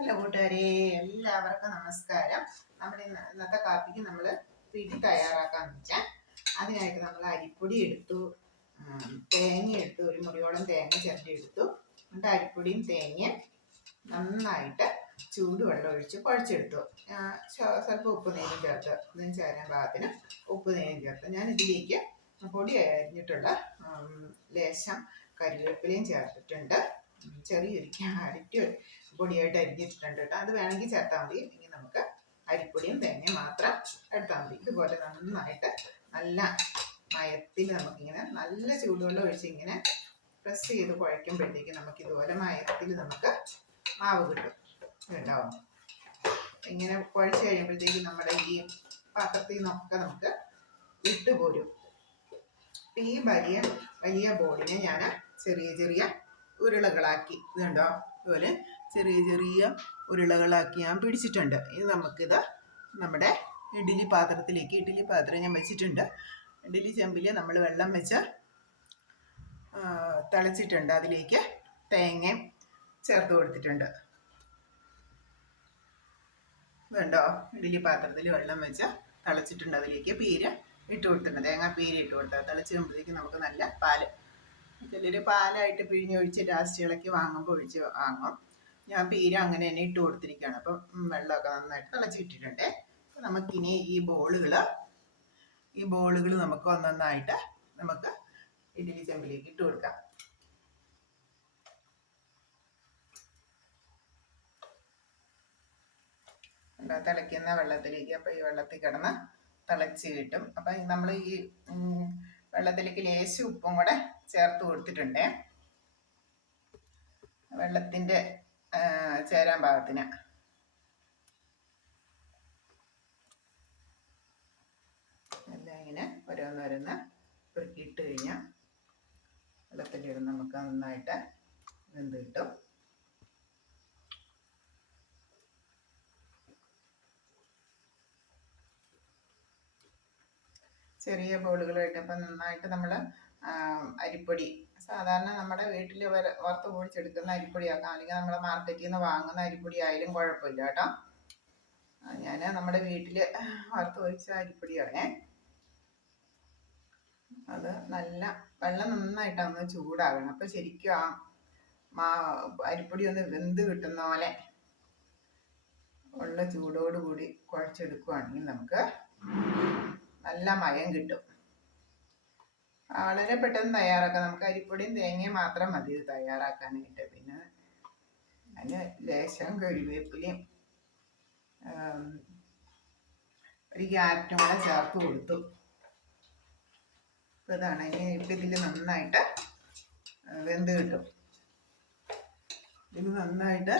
Hello കൂട്ടുകാരെ എല്ലാവർക്കും നമസ്കാരം. നമ്മുടെ ഇന്ന് ഇന്നത്തെ കാപ്പിക്ക് നമ്മൾ പിടി തയ്യാറാക്കാന്ന് വെച്ചാൽ അതിനായിട്ട് നമ്മൾ അരിപ്പൊടി എടുത്തു. തേങ്ങ എടുത്തു. ഒരു മുറിയോളം തേങ്ങ ചിരണ്ടി എടുത്തു. എന്നിട്ട് അരിപ്പൊടിയും തേങ്ങയും നന്നായിട്ട് ചൂടുവെള്ളം ഒഴിച്ച് കുഴച്ചെടുത്തു. സ്വല്പം ഉപ്പ് നെയ്യും ചേർത്ത്. ഇതിന് ചേരാൻ പാകത്തിന് ഉപ്പ് നെയ്യും ചേർത്ത്. ഞാൻ ഇതിലേക്ക് പൊടി അരിഞ്ഞിട്ടുള്ള ലേശം കരിവേപ്പിലയും ചേർത്തിട്ടുണ്ട്. ചെറിയൊരു ക്യാരറ്റ് പൊടിയായിട്ട് അരിഞ്ഞിട്ടുണ്ട് കേട്ടോ. അത് വേണമെങ്കിൽ ചേർത്താൽ മതി. ഇനി നമുക്ക് അരിപ്പൊടിയും തേങ്ങയും മാത്രം എടുത്താൽ മതി. ഇതുപോലെ നന്നായിട്ട് നല്ല മയത്തിൽ നമുക്കിങ്ങനെ നല്ല ചൂടുവെള്ളം ഒഴിച്ച് ഇങ്ങനെ പ്രസ് ചെയ്ത് കുഴയ്ക്കുമ്പോഴത്തേക്ക് നമുക്ക് ഇതുപോലെ മയത്തിൽ നമുക്ക് മാവ് കിട്ടും. കേട്ടോ? ഇങ്ങനെ കുഴച്ച് കഴിയുമ്പോഴത്തേക്ക് നമ്മുടെ ഈ പാത്രത്തിൽ നിന്നൊക്കെ നമുക്ക് ഇട്ടുപോരും ഈ വലിയ വലിയ ബോളിനെ ഞാൻ ചെറിയ ചെറിയ ഉരുളകളാക്കി. ഇതുണ്ടോ ഇതുപോലെ ചെറിയ ചെറിയ ഉരുളകളാക്കി ഞാൻ പിടിച്ചിട്ടുണ്ട്. ഇത് നമുക്കിത് നമ്മുടെ ഇഡ്ഡലി പാത്രത്തിലേക്ക് ഇഡ്ഡലി പാത്രം ഞാൻ വെച്ചിട്ടുണ്ട്. ഇഡ്ഡലി ചെമ്പിൽ നമ്മൾ വെള്ളം വെച്ച് തിളച്ചിട്ടുണ്ട്. അതിലേക്ക് തേങ്ങയും ചേർത്ത് കൊടുത്തിട്ടുണ്ട്. ഇതുണ്ടോ? ഇഡ്ഡലി പാത്രത്തിൽ വെള്ളം വെച്ച് തിളച്ചിട്ടുണ്ട് അതിലേക്ക്. പീര ഇട്ട് കൊടുത്തിട്ടുണ്ട്. തേങ്ങ പീര ഇട്ട് കൊടുത്താൽ തിളച്ച് കഴിയുമ്പോഴത്തേക്ക് നമുക്ക് നല്ല പാൽ ചിലർ പാലായിട്ട് പിഴിഞ്ഞൊഴിച്ച് ലാസ്റ്റ് ഇളക്കി വാങ്ങുമ്പോൾ ഒഴിച്ച് വാങ്ങും. ഞാൻ പീര അങ്ങനെ തന്നെ ഇട്ട് കൊടുത്തിരിക്കുകയാണ്. അപ്പം വെള്ളമൊക്കെ നന്നായിട്ട് തിളച്ചിട്ടിട്ടുണ്ട് അപ്പം നമുക്കിനി ഈ ബോളുകൾ ഈ ബോളുകൾ നമുക്ക് ഒന്നൊന്നായിട്ട് നമുക്ക് ഇഡ്ഡലി ചെമ്പിലേക്ക് ഇട്ട് കൊടുക്കാം. തിളയ്ക്കുന്ന വെള്ളത്തിലേക്ക് അപ്പം ഈ വെള്ളത്തിൽ കിടന്ന് തിളച്ച് കിട്ടും. അപ്പം നമ്മൾ ഈ വെള്ളത്തിലേക്ക് ലേശം ഉപ്പും കൂടെ ചേർത്ത് കൊടുത്തിട്ടുണ്ട്. വെള്ളത്തിന്റെ ചേരാൻ പാകത്തിന്. എല്ലാം ഇങ്ങനെ ഓരോന്നോരോന്ന് പെറുക്കിയിട്ട് കഴിഞ്ഞാൽ വെള്ളത്തിലിരുന്ന് നമുക്ക് നന്നായിട്ട് വെന്ത് കിട്ടും. ചെറിയ ബോളുകളായിട്ട് അപ്പം നന്നായിട്ട് നമ്മൾ അരിപ്പൊടി. സാധാരണ നമ്മുടെ വീട്ടിൽ വറുത്ത് പൊടിച്ചെടുക്കുന്ന അരിപ്പൊടിയാക്കാം. അല്ലെങ്കിൽ നമ്മൾ മാർക്കറ്റിൽ നിന്ന് വാങ്ങുന്ന അരിപ്പൊടി ആയാലും കുഴപ്പമില്ല കേട്ടോ. ഞാൻ നമ്മുടെ വീട്ടിൽ വറുത്ത് പൊടിച്ച അരിപ്പൊടിയാണേ. അത് നല്ല വെള്ളം നന്നായിട്ടൊന്ന് ചൂടാകണം. അപ്പം ശരിക്കും ആ മാ അരിപ്പൊടി ഒന്ന് വെന്ത് കിട്ടുന്ന പോലെ ഉള്ള ചൂടോടുകൂടി കുഴച്ചെടുക്കുകയാണെങ്കിൽ നമുക്ക് നല്ല മയം കിട്ടും. വളരെ പെട്ടെന്ന് തയ്യാറാക്കാം. നമുക്ക് അരിപ്പൊടിയും തേങ്ങയും മാത്രം മതി ഇത് തയ്യാറാക്കാനായിട്ട്. പിന്നെ അതിന് ലേശം കരിവേപ്പിലയും ഒരു ക്യാരറ്റും കൂടെ ചേർത്ത് കൊടുത്തു. ഇപ്പം ഇതാണ്. ഇനി ഇപ്പം ഇതിൽ നന്നായിട്ട് വെന്ത് കിട്ടും. ഇതിൽ നന്നായിട്ട്